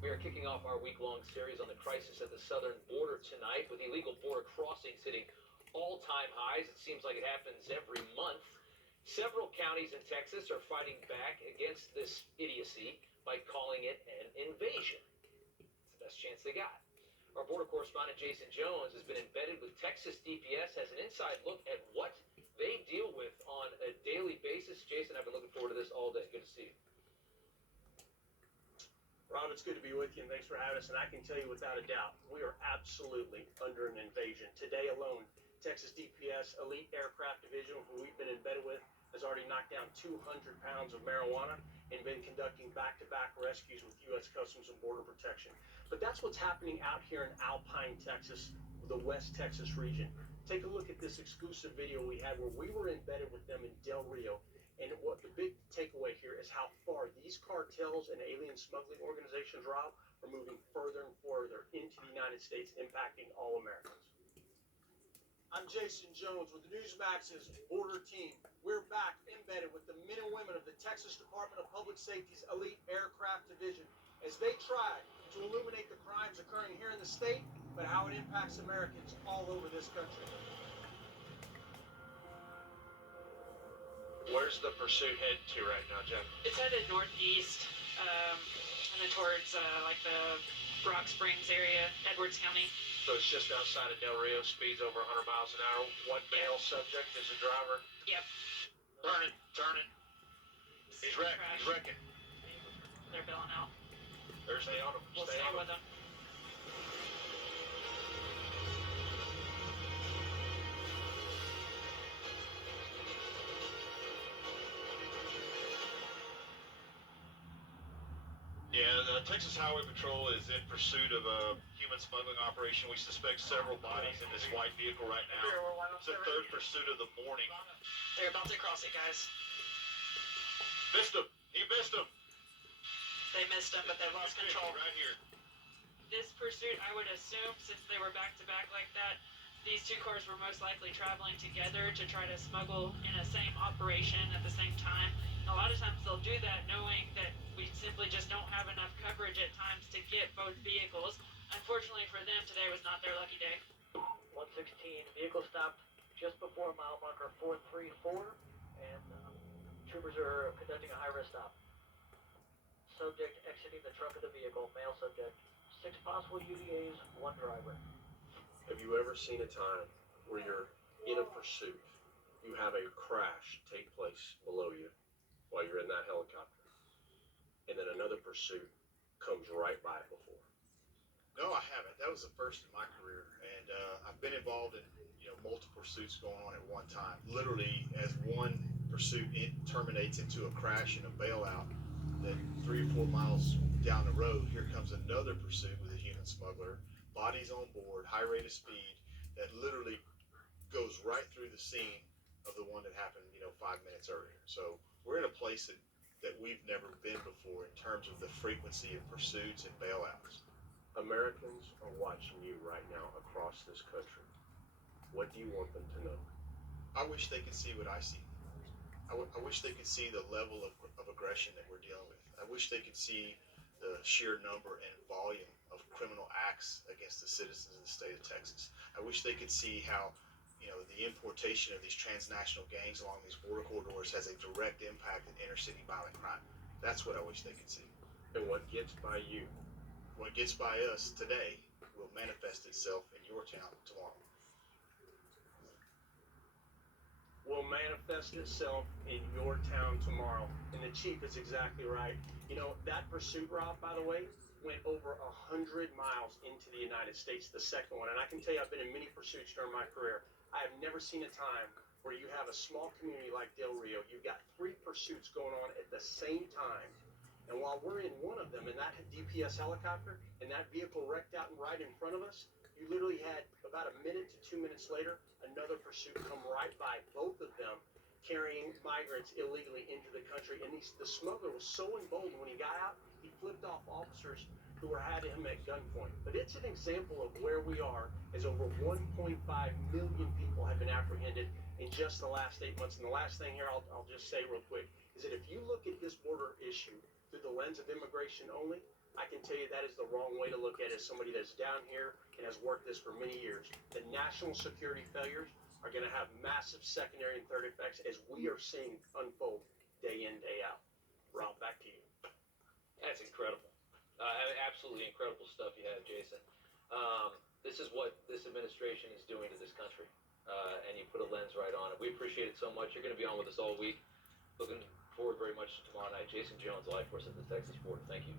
We are kicking off our week-long series on the crisis at the southern border tonight with illegal border crossings hitting all-time highs. It seems like it happens every month. Several counties in Texas are fighting back against this idiocy by calling it an invasion. It's the best chance they got. Our border correspondent Jason Jones has been embedded with Texas DPS, has an inside look at what they deal with on a daily basis. Jason, I've been looking forward to this all day. Good to see you. Rob, it's good to be with you, and thanks for having us. And I can tell you without a doubt, we are absolutely under an invasion. Today alone, Texas DPS Elite Aircraft Division, who we've been embedded with, has already knocked down 200 pounds of marijuana and been conducting back-to-back rescues with U.S. Customs and Border Protection. But that's what's happening out here in Alpine, Texas, the West Texas region. Take a look at this exclusive video we had where we were embedded with them in Del Rio. And what the big takeaway here is how far these cartels and alien smuggling organizations, Rob, are moving further and further into the United States, impacting all Americans. I'm Jason Jones with the Newsmax's Border Team. We're back embedded with the men and women of the Texas Department of Public Safety's Elite Aircraft Division as they try to illuminate the crimes occurring here in the state, but how it impacts Americans all over this country. Where's the pursuit headed to right now, Jeff? It's headed northeast, and then towards like the Rock Springs area, Edwards County. So it's just outside of Del Rio, speeds over 100 miles an hour. One male subject is the driver. Yep. Turn it. He's wrecking. They're bailing out. Stay on him. We'll stay with them. Yeah, the Texas Highway Patrol is in pursuit of a human smuggling operation. We suspect several bodies in this white vehicle right now. It's the third pursuit of the morning. They're about to cross it, guys. Missed him. He missed him. They missed him, but they lost control. Right here. This pursuit, I would assume, since they were back-to-back like that, these two cars were most likely traveling together to try to smuggle in a same operation at the same time. A lot of times they'll do that knowing that we simply just don't have enough coverage at times to get both vehicles. Unfortunately for them, today was not their lucky day. 116, vehicle stopped just before mile marker 434, and troopers are conducting a high-risk stop. Subject exiting the trunk of the vehicle, male subject. 6 possible UDAs, 1 driver. Have you ever seen a time where you're in a pursuit, you have a crash take place below you while you're in that helicopter, and then another pursuit comes right by it before? No, I haven't. That was the first in my career, and I've been involved in multiple pursuits going on at one time. Literally, as one pursuit terminates into a crash and a bailout, then 3 or 4 miles down the road, here comes another pursuit with a human smuggler, bodies on board, high rate of speed, that literally goes right through the scene of the one that happened 5 minutes earlier. So we're in a place that we've never been before in terms of the frequency of pursuits and bailouts. Americans are watching you right now across this country. What do you want them to know? I wish they could see what I see. I wish they could see the level of aggression that we're dealing with. I wish they could see the sheer number and volume of criminal acts against the citizens of the state of Texas. I wish they could see how the importation of these transnational gangs along these border corridors has a direct impact in inner city violent crime. That's what I wish they could see. And what gets by you, what gets by us today, will manifest itself in your town tomorrow. will manifest itself in your town tomorrow. And the chief is exactly right. That pursuit, Rob, by the way, went over 100 miles into the United States, the second one. And I can tell you, I've been in many pursuits during my career. I have never seen a time where you have a small community like Del Rio. You've got 3 pursuits going on at the same time. And while we're in one of them, in that DPS helicopter, and that vehicle wrecked out and right in front of us, you literally had about a minute to 2 minutes later, another pursuit come right by, both of them carrying migrants illegally into the country. And the smuggler was so emboldened when he got out, he flipped off officers who had him at gunpoint. But it's an example of where we are, as over 1.5 million people have been apprehended in just the last 8 months. And the last thing here I'll just say real quick is that if you look at this border issue through the lens of immigration only, I can tell you that is the wrong way to look at it as somebody that's down here and has worked this for many years. The national security failures are going to have massive secondary and third effects as we are seeing unfold day in, day out. Rob, back to you. That's incredible. Absolutely incredible stuff you have, Jason. This is what this administration is doing to this country, and you put a lens right on it. We appreciate it so much. You're going to be on with us all week. Looking forward very much to tomorrow night. Jason Jones, Life Force at the Texas border. Thank you.